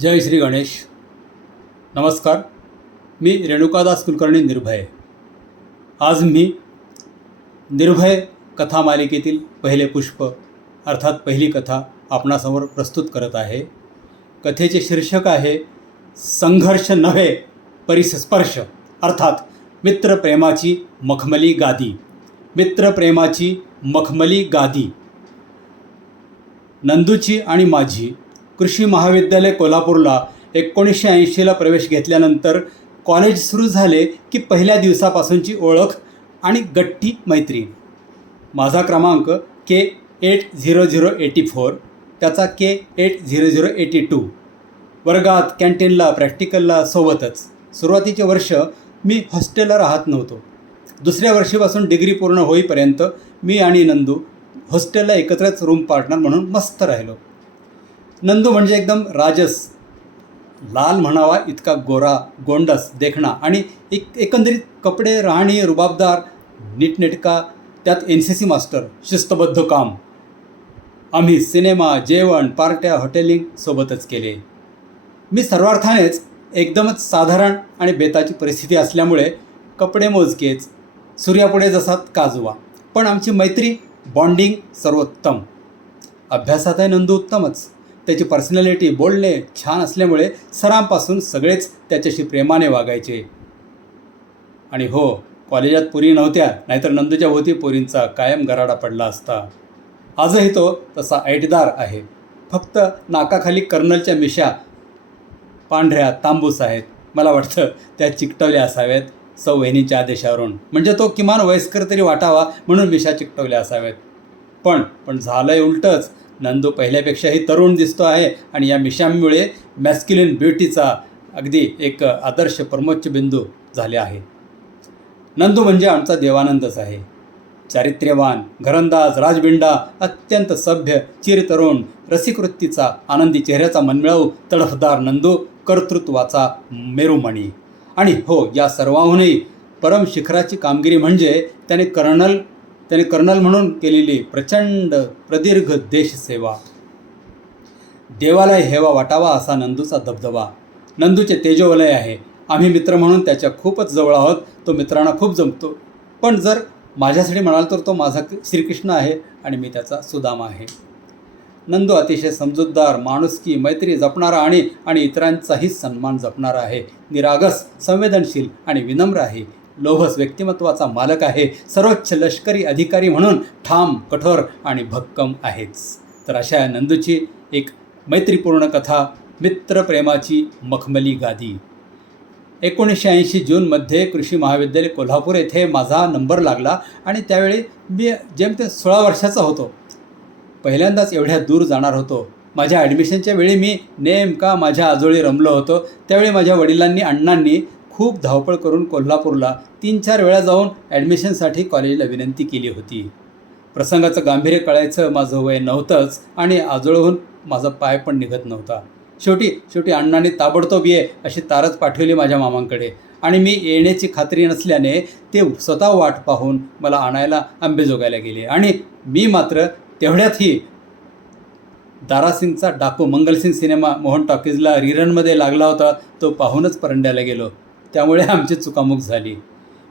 जय श्री गणेश. नमस्कार. मी रेणुकादास कुलकर्णी निर्भय. आज मी निर्भय कथा मालिकेतील पहिले पुष्प अर्थात पहिली कथा आपणासमोर प्रस्तुत करत आहे. कथेचे शीर्षक आहे संघर्ष नव्हे परिस्पर्श अर्थात मित्रप्रेमाची मखमली गादी. मित्रप्रेमाची मखमली गादी. नंदूची आणि माझी कृषी महाविद्यालय कोल्हापूरला एकोणीसशे ऐंशीला प्रवेश घेतल्यानंतर कॉलेज सुरू झाले की पहिल्या दिवसापासूनची ओळख आणि गट्टी मैत्री. माझा क्रमांक K eight zero zero eighty four त्याचा K eight zero zero eighty two. वर्गात कॅन्टीनला प्रॅक्टिकलला सोबतच. सुरुवातीचे वर्ष मी हॉस्टेलला राहत नव्हतो. दुसऱ्या वर्षीपासून डिग्री पूर्ण होईपर्यंत मी आणि नंदू हॉस्टेलला एकत्रच रूम पार्टनर म्हणून मस्त राहिलो. नंदू म्हणजे एकदम राजस. लाल म्हणावा इतका गोरा गोंडस देखणा आणि एक एकंदरीत कपडे राहणी रुबाबदार नीटनेटका त्यात एन सी सी मास्टर शिस्तबद्ध काम. आम्ही सिनेमा जेवण पार्ट्या हॉटेलिंग सोबतच केले. मी सर्वार्थानेच एकदमच साधारण आणि बेताची परिस्थिती असल्यामुळे कपडे मोजकेच सूर्यापुढे जसात काजवा. पण आमची मैत्री बॉन्डिंग सर्वोत्तम. अभ्यासातही नंदू उत्तमच. त्याची पर्सनॅलिटी बोलणे छान असल्यामुळे सरांपासून सगळेच त्याच्याशी प्रेमाने वागायचे. आणि हो कॉलेजात पुरी नव्हत्या नाहीतर नंदूच्या होती पुरींचा कायम गराडा पडला असता. आजही तो तसा ऐटदार आहे. फक्त नाकाखाली कर्नलच्या मिशा पांढऱ्या तांबूस आहेत. मला वाटतं त्या चिकटवल्या असाव्यात सौ वहिनीच्या आदेशावरून. म्हणजे तो किमान वयस्कर तरी वाटावा म्हणून मिशा चिकटवल्या असाव्यात. पण पण झालंय उलटंच. नंदू पहिल्यापेक्षाही तरुण दिसतो आहे आणि या मिशांमुळे मॅस्क्युलिन ब्युटीचा अगदी एक आदर्श प्रमोच्च बिंदू झाले आहे. नंदू म्हणजे आमचा देवानंदच आहे. चारित्र्यवान घरंदाज राजबिंडा अत्यंत सभ्य चिरतरुण रसिकवृत्तीचा आनंदी चेहऱ्याचा मनमिळावू तडफदार नंदू कर्तृत्वाचा मेरुमणी. आणि हो या सर्वाहूनही परम शिखराची कामगिरी म्हणजे त्याने कर्नल त्याने कर्नल म्हणून केलेली प्रचंड प्रदीर्घ देशसेवा देवालय हेवा वाटावा असा नंदूचा दबदबा. नंदूचे तेजोवलय आहे. आम्ही मित्र म्हणून त्याच्या खूपच जवळ आहोत. तो मित्रांना खूप जमतो. पण जर माझ्यासाठी म्हणाल तर तो माझा श्रीकृष्ण आहे आणि मी त्याचा सुदामा आहे. नंदू अतिशय समजूतदार माणुसकी मैत्री जपणारा आणि आणि इतरांचाही सन्मान जपणारा आहे. निरागस संवेदनशील आणि विनम्र आहे. लोभस व्यक्तिमत्वाचा मालक आहे. सर्वोच्च लष्करी अधिकारी म्हणून ठाम कठोर आणि भक्कम आहेच. तर अशा नंदूची एक मैत्रीपूर्ण कथा मित्रप्रेमाची मखमली गादी. एकोणीसशे ऐंशी जूनमध्ये कृषी महाविद्यालय कोल्हापूर येथे माझा नंबर लागला आणि त्यावेळी मी जेमते सोळा वर्षाचा होतो. पहिल्यांदाच एवढ्या दूर जाणार होतो. माझ्या ॲडमिशनच्या वेळी मी नेमका माझ्या आजोळी रमलो होतो. त्यावेळी माझ्या वडिलांनी अण्णांनी खूप धावपळ करून कोल्हापूरला तीन चार वेळा जाऊन ॲडमिशनसाठी कॉलेजला विनंती केली होती. प्रसंगाचं गांभीर्य कळायचं माझं वय नव्हतंच आणि आजोळहून माझा पाय पण निघत नव्हता. शेवटी शेवटी अण्णांनी ताबडतोब ये अशी तारच पाठवली माझ्या मामांकडे आणि मी येण्याची खात्री नसल्याने ते स्वतः वाट पाहून मला आणायला आंबेजोगायला गेले आणि मी मात्र तेवढ्यातही दारासिंगचा डाकू मंगलसिंग सिनेमा मोहन टॉकीजला रिरनमध्ये लागला होता तो पाहूनच परंड्याला गेलो. त्यामुळे आमची चुकामुक झाली.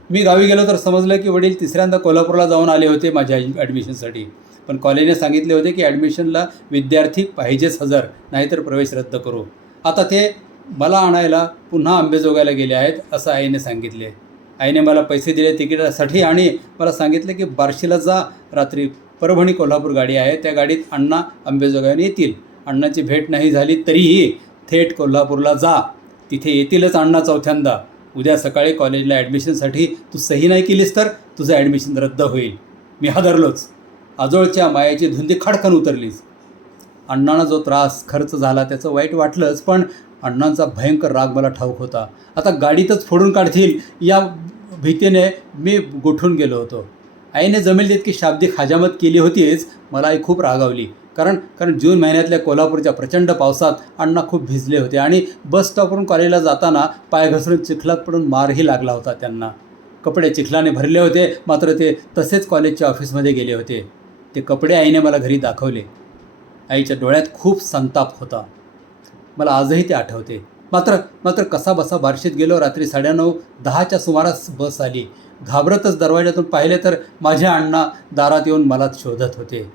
मी गावी गेलो तर समजलं की वडील तिसऱ्यांदा कोल्हापूरला जाऊन आले होते माझ्या ॲडमिशनसाठी पण कॉलेजने सांगितले होते की ॲडमिशनला विद्यार्थी पाहिजेच हजर नाहीतर प्रवेश रद्द करू. आता ते मला आणायला पुन्हा आंबेजोगायला गेले आहेत असं आईने सांगितले. आईने मला पैसे दिले तिकिटासाठी आणि मला सांगितले की बार्शीला जा रात्री परभणी कोल्हापूर गाडी आहे त्या गाडीत अण्णा आंबेजोगाईने येतील. अण्णाची भेट नाही झाली तरीही थेट कोल्हापूरला जा. तिथे येतीलच अण्णा चौथ्यांदा. उद्या सकाळी कॉलेजला ॲडमिशनसाठी तू सही नाही केलीस तर तुझं ॲडमिशन रद्द होईल. मी हादरलोच. आजोळच्या मायाची धुंदी खडकन उतरलीच. अण्णांना जो त्रास खर्च झाला त्याचं वाईट वाटलंच पण अण्णांचा भयंकर राग मला ठाऊक होता. आता गाडीतच फोडून काढतील या भीतीने मी गोठून गेलो होतो. आईने जमेल तितकी शाब्दिक हजामत केली होतीच मला आई खूप रागावली कारण कारण जून महिन्यातल्या कोल्हापूरच्या प्रचंड पावसात अण्णा खूप भिजले होते आणि बस स्टॉपवरून कॉलेजला जाताना पाय घसरून चिखलात पडून मारही लागला होता त्यांना. कपडे चिखलाने भरले होते मात्र ते तसेच कॉलेजच्या ऑफिसमध्ये गेले होते. ते कपडे आईने मला घरी दाखवले. आईच्या डोळ्यात खूप संताप होता. मला आजही ते आठवते. मात्र मात्र कसा बसा बार्शीत गेलो रात्री साडेनऊ दहाच्या सुमारास बस आली. घाबरतच दरवाजातून पाहिले तर माझ्या अण्णा दारात येऊन मलाच शोधत होते.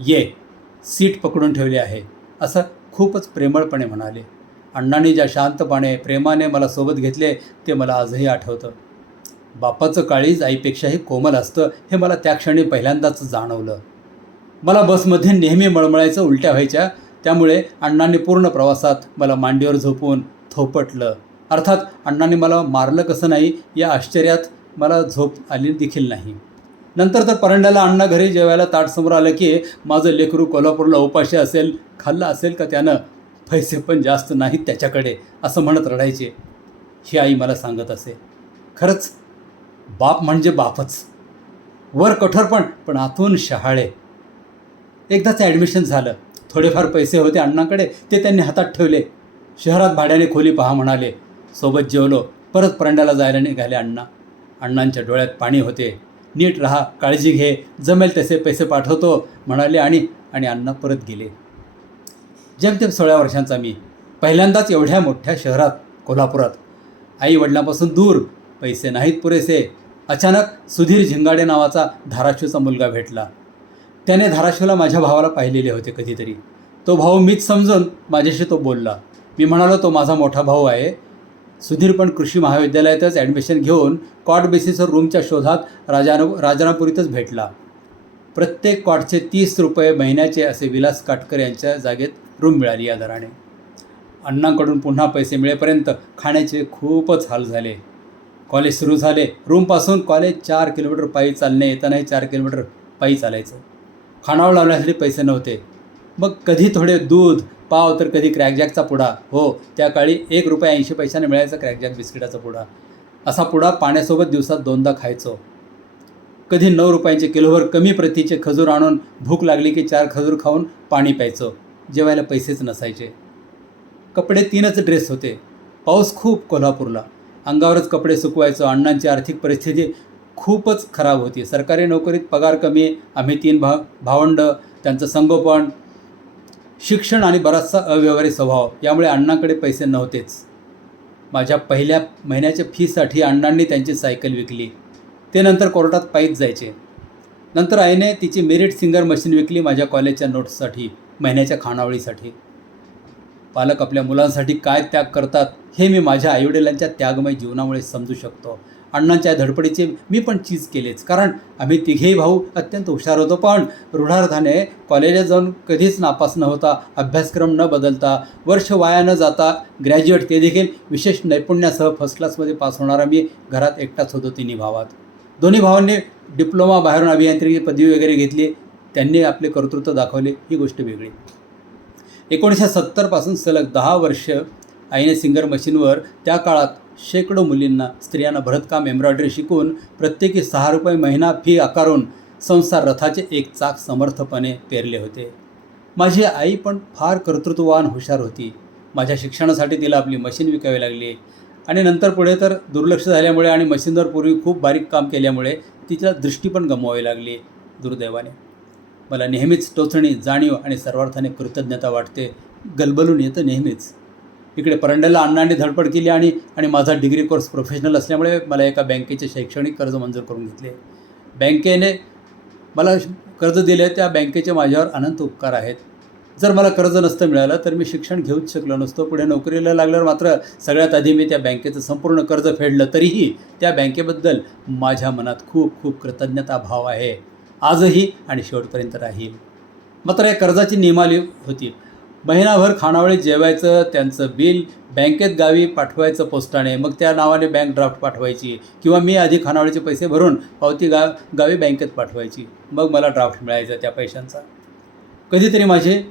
ये. सीट पकडून ठेवली आहे असं खूपच प्रेमळपणे म्हणाले. अण्णांनी ज्या शांतपणे प्रेमाने मला सोबत घेतले ते मला आजही आठवतं. बापाचं काळीज आईपेक्षाही कोमल असतं हे मला त्या क्षणी पहिल्यांदाच जाणवलं. मला बसमध्ये नेहमी मळमळायचं उलट्या व्हायच्या त्यामुळे अण्णांनी पूर्ण प्रवासात मला मांडीवर झोपून थोपटलं. अर्थात अण्णांनी मला मारलं कसं नाही या आश्चर्यात मला झोप आली देखील नाही. नंतर तर परंड्याला अण्णा घरी जेवायला ताट समोर आलं की माझं लेकरू कोल्हापूरला उपाशी असेल खाल्लं असेल का त्यानं? पैसे पण जास्त नाहीत त्याच्याकडे असं म्हणत रडायचे. ही आई मला सांगत असे. खरंच बाप म्हणजे बापच. वर कठोर पण पण आतून शहाळे. एकदाच ॲडमिशन झालं. थोडेफार पैसे होते अण्णाकडे ते त्यांनी हातात ठेवले. शहरात भाड्याने खोली पहा म्हणाले. सोबत जेवलो. परत परंड्याला जायला निघाले अण्णा. अण्णांच्या डोळ्यात पाणी होते. नीट राहा काळजी घे. जमेल तसे पैसे पाठवतो म्हणाले आणि आणि अण्णा परत गेले. जेमतेम सोळा वर्षांचा मी. पहिल्यांदाच एवढ्या मोठ्या शहरात कोल्हापुरात. आई वडिलांपासून दूर पैसे नाहीत पुरेसे. अचानक सुधीर झिंगाडे नावाचा धाराशिवचा मुलगा भेटला. त्याने धाराशिवला माझ्या भावाला पाहिलेले होते कधीतरी. तो भाऊ मीच समजून माझ्याशी तो बोलला. मी म्हणालो तो माझा मोठा भाऊ आहे. सुधीर पण कृषी महाविद्यालयातच ॲडमिशन घेऊन कॉट बेसिसवर रूमच्या शोधात राजान राजारामपुरीतच भेटला. प्रत्येक कॉटचे तीस रुपये महिन्याचे असे विलास काटकर यांच्या जागेत रूम मिळाली या दराने. अण्णांकडून पुन्हा पैसे मिळेपर्यंत खाण्याचे खूपच हाल झाले. कॉलेज सुरू झाले. रूमपासून कॉलेज चार किलोमीटर पायी चालणे येतानाही चार किलोमीटर पायी चालायचं. खानावळ लावण्यासाठी पैसे नव्हते. मग कधी थोडे दूध पाव तर कधी क्रॅकजॅकचा पुडा. हो त्या काळी एक रुपये ऐंशी पैशाने मिळायचा क्रॅकजॅक बिस्किटाचा पुडा. असा पुडा पाण्यासोबत दिवसात दोनदा खायचो. कधी नऊ रुपयांचे किलोभर कमी प्रतीचे खजूर आणून भूक लागली की चार खजूर खाऊन पाणी प्यायचो. जेवायला पैसेच नसायचे. कपडे तीनच ड्रेस होते. पाऊस खूप कोल्हापूरला. अंगावरच कपडे सुकवायचो. अण्णांची आर्थिक परिस्थिती खूपच खराब होती. सरकारी नोकरीत पगार कमी आम्ही तीन भा भावंड त्यांचं संगोपन शिक्षण आणि बराचसा अव्यवहारी स्वभाव यामुळे अण्णांकडे पैसे नव्हतेच. माझ्या पहिल्या महिन्याच्या फीसाठी अण्णांनी त्यांची सायकल विकली. ते नंतर कोर्टात पायीच जायचे. नंतर आईने तिची मेरिट सिंगर मशीन विकली माझ्या कॉलेजच्या नोट्ससाठी महिन्याच्या खानावळीसाठी. पालक आपल्या मुलांसाठी काय त्याग करतात हे मी माझ्या आईवडिलांच्या त्यागमय जीवनामुळे समजू शकतो. अण्णांच्या धडपडीचे मी पण चीज केलेच. कारण आम्ही तिघेही भाऊ अत्यंत हुशार होतो पण रुढार्थाने कॉलेजात जाऊन कधीच नापास न होता अभ्यासक्रम न बदलता वर्ष वाया न जाता ग्रॅज्युएट ते देखील विशेष नैपुण्यासह फर्स्ट क्लासमध्ये पास होणारा मी घरात एकटाच होतो तिन्ही भावात. दोन्ही भावांनी डिप्लोमा बाहेरून अभियांत्रिकी पदवी वगैरे घेतली त्यांनी आपले कर्तृत्व दाखवले ही गोष्ट वेगळी. एकोणीसशे सत्तरपासून सलग दहा वर्ष आईने सिंगर मशीनवर त्या काळात शेकडो मुलींना स्त्रियांना भरतकाम एम्ब्रॉयडरी शिकून प्रत्येकी सहा रुपये महिना फी आकारून संसार रथाचे एक चाक समर्थपणे पेरले होते. माझी आई पण फार कर्तृत्ववान हुशार होती. माझ्या शिक्षणासाठी तिला आपली मशीन विकावी लागली. आणि नंतर पुढे तर दुर्लक्ष झाल्यामुळे आणि मशीनवर पूर्वी खूप बारीक काम केल्यामुळे तिच्या दृष्टी पण गमवावी लागली दुर्दैवाने. मला नेहमीच टोचणी जाणीव आणि सर्वार्थाने कृतज्ञता वाटते. गलबलून येतं नेहमीच. इकडे परंड्याला अण्णांनी धडपड केली आणि आणि माझा डिग्री कोर्स प्रोफेशनल असल्यामुळे मला एका बँकेचे शैक्षणिक कर्ज मंजूर करून घेतले. बँकेने मला कर्ज दिले त्या बँकेचे माझ्यावर अनंत उपकार आहेत. जर मला कर्ज नसतं मिळालं तर मी शिक्षण घेऊच शकलो नसतो. पुढे नोकरीला लागल्यावर मात्र सगळ्यात आधी मी त्या बँकेचं संपूर्ण कर्ज फेडलं. तरीही त्या बँकेबद्दल माझ्या मनात खूप खूप कृतज्ञता भाव आहे. आजही आणि शेवटपर्यंत राहील. मात्र या कर्जाची नियमाली होती. महिनाभर खानावळीत जेवायचं त्यांचं बिल बँकेत गावी पाठवायचं पोस्टाने मग त्या नावाने बँक ड्राफ्ट पाठवायची. किंवा मी आधी खानावळीचे पैसे भरून पावती गा गावी बँकेत पाठवायची. मग मला ड्राफ्ट मिळायचा त्या पैशांचा. कधीतरी माझे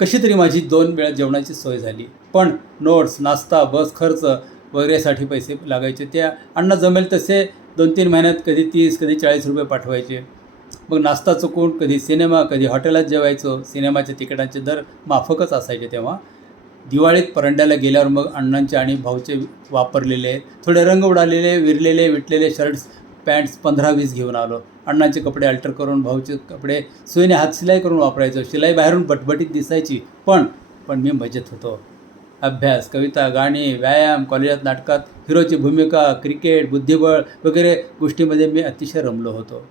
कशी तरी माझी दोन वेळा जेवणाची सोय झाली. पण नोट्स नाश्ता बस खर्च वगैरेसाठी पैसे लागायचे. त्या अण्णा जमेल तसे दोन तीन महिन्यात कधी तीस कधी चाळीस रुपये पाठवायचे. मग नाश्ता चुकून कधी सिनेमा कधी हॉटेलात जेवायचो सिनेमाच्या तिकिटांचे दर माफकच असायचे तेव्हा. दिवाळीत परंड्याला गेल्यावर मग अण्णांचे आणि भाऊचे वापरलेले थोडे रंग उडालेले विरलेले विटलेले शर्ट्स पॅन्ट्स पंधरा वीस घेऊन आलो. अण्णांचे कपडे अल्टर करून भाऊचे कपडे सुईने हात शिलाई करून वापरायचो. शिलाई बाहेरून बटबटीत दिसायची पण पण मी मजेत होतो. अभ्यास कविता गाणी व्यायाम कॉलेजात नाटकात हिरोची भूमिका क्रिकेट बुद्धिबळ वगैरे गोष्टीमध्ये मी अतिशय रमलो होतो.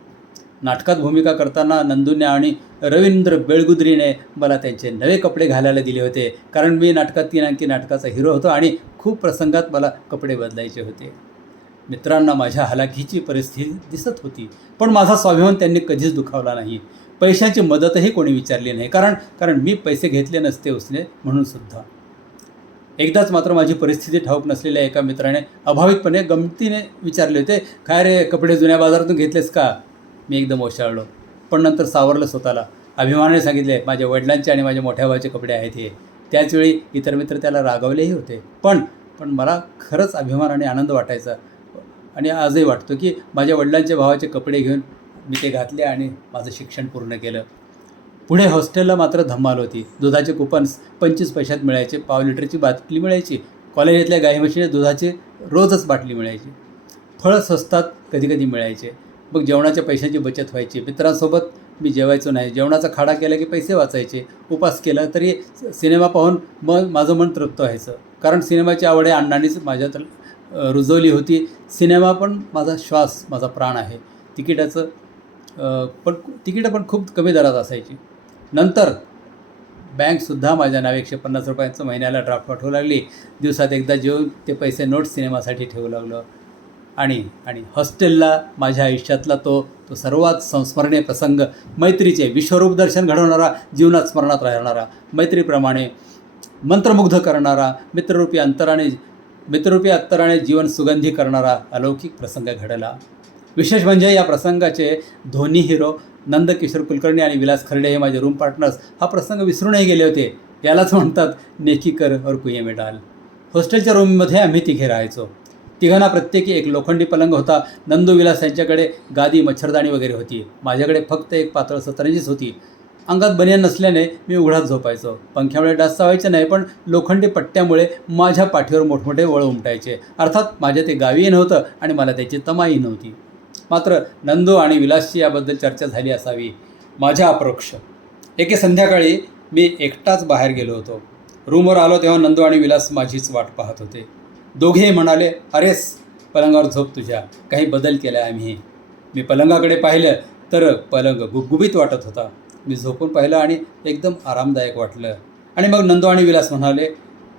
नाटकात भूमिका करताना नंदूने आणि रवींद्र बेळगुद्रीने मला त्यांचे नवे कपडे घालायला दिले होते. कारण मी नाटकात तीन अंकी नाटकाचा हिरो होतो आणि खूप प्रसंगात मला कपडे बदलायचे होते. मित्रांना माझ्या हलाखीची परिस्थिती दिसत होती पण माझा स्वाभिमान त्यांनी कधीच दुखावला नाही. पैशाची मदतही कोणी विचारली नाही कारण कारण मी पैसे घेतले नसते उसने म्हणून सुद्धा. एकदाच मात्र माझी परिस्थिती ठाऊक नसलेल्या एका मित्राने अभाविकपणे गमतीने विचारले होते काय रे कपडे जुन्या बाजारातून घेतलेस का? मी एकदम ओशाळलो. पण नंतर सावरलं स्वतःला. अभिमानाने सांगितले माझ्या वडिलांचे आणि माझ्या मोठ्या भावाचे कपडे आहेत हे. त्याचवेळी इतर मित्र त्याला रागवलेही होते. पण पण मला खरंच अभिमान आणि आनंद वाटायचा. आणि आजही वाटतो की माझ्या वडिलांच्या भावाचे कपडे घेऊन मी ते घातले आणि माझं शिक्षण पूर्ण केलं. पुढे हॉस्टेलला मात्र धम्माल होती. दुधाचे कुपन्स पंचवीस पैशात मिळायचे पाव लिटरची बाटली मिळायची कॉलेजातल्या गाई म्हशीने दुधाची रोजच बाटली मिळायची. फळं स्वस्तात कधीकधी मिळायचे. मग जेवणाच्या पैशांची बचत व्हायची. मित्रांसोबत मी जेवायचो नाही. जेवणाचा खाडा केला की पैसे वाचायचे. उपास केला तरी सिनेमा पाहून मग माझं मन तृप्त व्हायचं. कारण सिनेमाची आवड आहे अण्णांनीच माझ्यात रुजवली होती. सिनेमा पण माझा श्वास माझा प्राण आहे. तिकिटाचं पण तिकीटं पण खूप कमी दरात असायची. नंतर बँकसुद्धा माझ्या नावे एकशे पन्नास रुपयांचं महिन्याला ड्राफ्ट पाठवू लागली. दिवसात एकदा जेवून ते पैसे नोट सिनेमासाठी ठेवू लागलं. आणि आणि हॉस्टेलला माझ्या आयुष्यातला तो तो सर्वात संस्मरणीय प्रसंग मैत्रीचे विश्वरूप दर्शन घडवणारा जीवनात स्मरणात राहणारा मैत्रीप्रमाणे मंत्रमुग्ध करणारा मित्ररूपी अंतराने मित्ररूपी अंतराने जीवन सुगंधी करणारा अलौकिक प्रसंग घडला. विशेष म्हणजे या प्रसंगाचे धोनी हिरो नंदकिशोर कुलकर्णी आणि विलास खर्डे हे माझे रूम पार्टनर्स हा प्रसंग विसरूनही गेले होते. यालाच म्हणतात नेकी कर और कुये मेडाल हॉस्टेलच्या रूममध्ये आम्ही तिघे राहायचो. तिघांना प्रत्येकी एक लोखंडी पलंग होता. नंदू विलास यांच्याकडे गादी मच्छरदाणी वगैरे होती. माझ्याकडे फक्त एक पातळ सतरंजीच होती. अंगात बनियान नसल्याने मी उघडाच झोपायचो. पंख्यामुळे डास चावायचे नाही पण लोखंडी पट्ट्यामुळे माझ्या पाठीवर मोठमोठे वळ उमटायचे. अर्थात माझ्या ते गावीही नव्हतं आणि मला त्याची तमाही नव्हती. मात्र नंदू आणि विलासची याबद्दल चर्चा झाली असावी. माझ्या अप्रोक्ष. एके संध्याकाळी मी एकटाच बाहेर गेलो होतो. रूमवर आलो तेव्हा नंदू आणि विलास माझीच वाट पाहत होते. दोघेही म्हणाले अरेस पलंगावर झोप तुझ्या. काही बदल केला आम्ही. मी पलंगाकडे पाहिलं तर पलंग गुबगुबीत वाटत होता. मी झोपून पाहिलं आणि एकदम आरामदायक वाटलं. आणि मग नंदू आणि विलास म्हणाले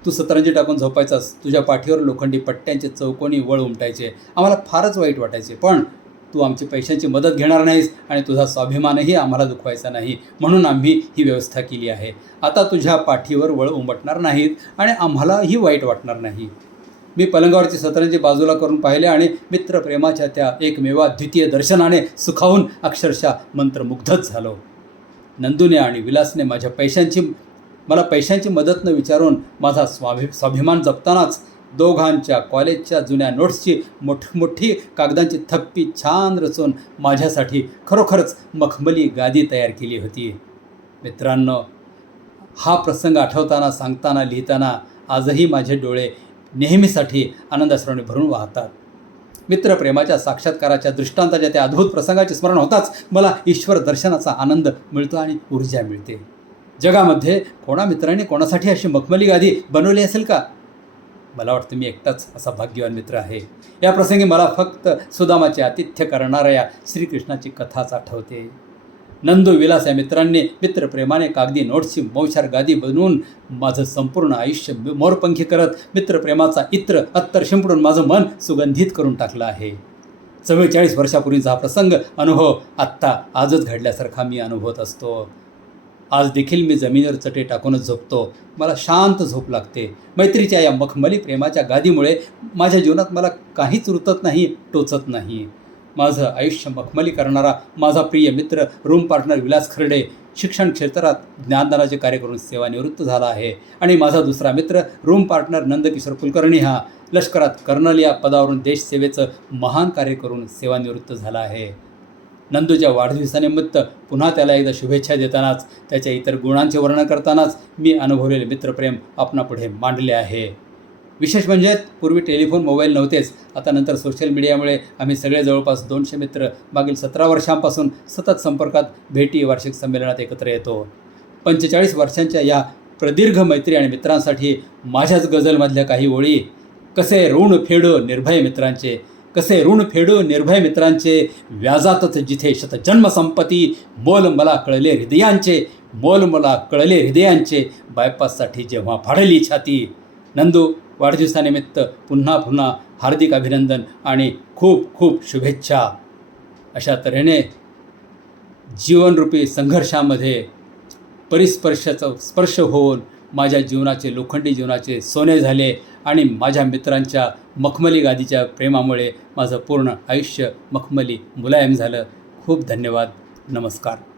तू सतरंजी टाकून झोपायचास. तुझ्या पाठीवर लोखंडी पट्ट्यांचे चौकोनी वळ उमटायचे. आम्हाला फारच वाईट वाटायचे. पण तू आमची पैशांची मदत घेणार नाहीस आणि तुझा स्वाभिमानही आम्हाला दुखवायचा नाही. म्हणून आम्ही ही व्यवस्था केली आहे. आता तुझ्या पाठीवर वळ उमटणार नाहीत आणि आम्हालाही वाईट वाटणार नाही. मी पलंगावरची सतरंजी बाजूला करून पाहिले आणि मित्रप्रेमाच्या त्या एकमेवा द्वितीय दर्शनाने सुखावून अक्षरशः मंत्रमुग्धच झालो. नंदूने आणि विलासने माझ्या पैशांची मला पैशांची मदत न विचारून माझा स्वाभि स्वाभिमान जपतानाच दोघांच्या कॉलेजच्या जुन्या नोट्सची मोठमोठी कागदांची थप्पी छान रचून माझ्यासाठी खरोखरच मखमली गादी तयार केली होती. मित्रांनो हा प्रसंग आठवताना सांगताना लिहिताना आजही माझे डोळे नेहमीसाठी आनंदाश्रवणी भरून वाहतात. मित्रप्रेमाच्या साक्षात्काराच्या दृष्टांताच्या त्या अद्भुत प्रसंगाचे स्मरण होताच मला ईश्वर दर्शनाचा आनंद मिळतो आणि ऊर्जा मिळते. जगामध्ये कोणा मित्राने कोणासाठी अशी मखमली गादी बनवली असेल का? मला वाटतं मी एकटाच असा भाग्यवान मित्र आहे. या प्रसंगी मला फक्त सुदामाचे आतिथ्य करणाऱ्या श्रीकृष्णाची कथाच आठवते. नंदू विलास या मित्रांनी मित्रप्रेमाने कागदी नोट्सची मौशार गादी बनवून माझं संपूर्ण आयुष्य मोरपंखी करत मित्रप्रेमाचा इत्र अत्तर शिंपडून माझं मन सुगंधित करून टाकलं आहे. चव्वेचाळीस वर्षापूर्वीचा हा प्रसंग अनुभव आत्ता आजच घडल्यासारखा मी अनुभवत असतो. आज देखील मी जमिनीवर चटे टाकूनच झोपतो. मला शांत झोप लागते. मैत्रीच्या या मखमली प्रेमाच्या गादीमुळे माझ्या जीवनात मला काहीच रुतत नाही टोचत नाही. माझं आयुष्य मखमली करणारा माझा प्रिय मित्र रूम पार्टनर विलास खर्डे शिक्षण क्षेत्रात ज्ञानदानाचे कार्य करून सेवानिवृत्त झाला आहे. आणि माझा दुसरा मित्र रूम पार्टनर नंदकिशोर कुलकर्णी हा लष्करात कर्नल या पदावरून देशसेवेचं महान कार्य करून सेवानिवृत्त झाला आहे. नंदूच्या वाढदिवसानिमित्त पुन्हा त्याला एकदा शुभेच्छा देतानाच त्याच्या इतर गुणांचे वर्णन करतानाच मी अनुभवलेले मित्रप्रेम आपणापुढे मांडले आहे. विशेष म्हणजे पूर्वी टेलिफोन मोबाईल नव्हतेच. आता नंतर सोशल मीडियामुळे आम्ही सगळे जवळपास दोनशे मित्र मागील सतरा वर्षांपासून सतत संपर्कात भेटी वार्षिक संमेलनात एकत्र येतो. पंचेचाळीस वर्षांच्या या प्रदीर्घ मैत्री आणि मित्रांसाठी माझ्याच गझलमधल्या काही ओळी. कसे ऋण फेडो निर्भय मित्रांचे कसे ऋण फेडो निर्भय मित्रांचे व्याजातच जिथे शतजन्म संपत्ती मोल मला कळले हृदयांचे मोल मला कळले हृदयांचे बायपाससाठी जेव्हा फाडली छाती. नंदू वाढदिवसानिमित्त पुन्हा पुन्हा हार्दिक अभिनंदन आणि खूप खूप शुभेच्छा. अशा तऱ्हेने जीवनरूपी संघर्षामध्ये परिस्पर्शाचा स्पर्श होऊन माझ्या जीवनाचे लोखंडी जीवनाचे सोने झाले आणि माझ्या मित्रांच्या मखमली गादीच्या प्रेमामुळे माझं पूर्ण आयुष्य मखमली मुलायम झालं. खूप धन्यवाद. नमस्कार.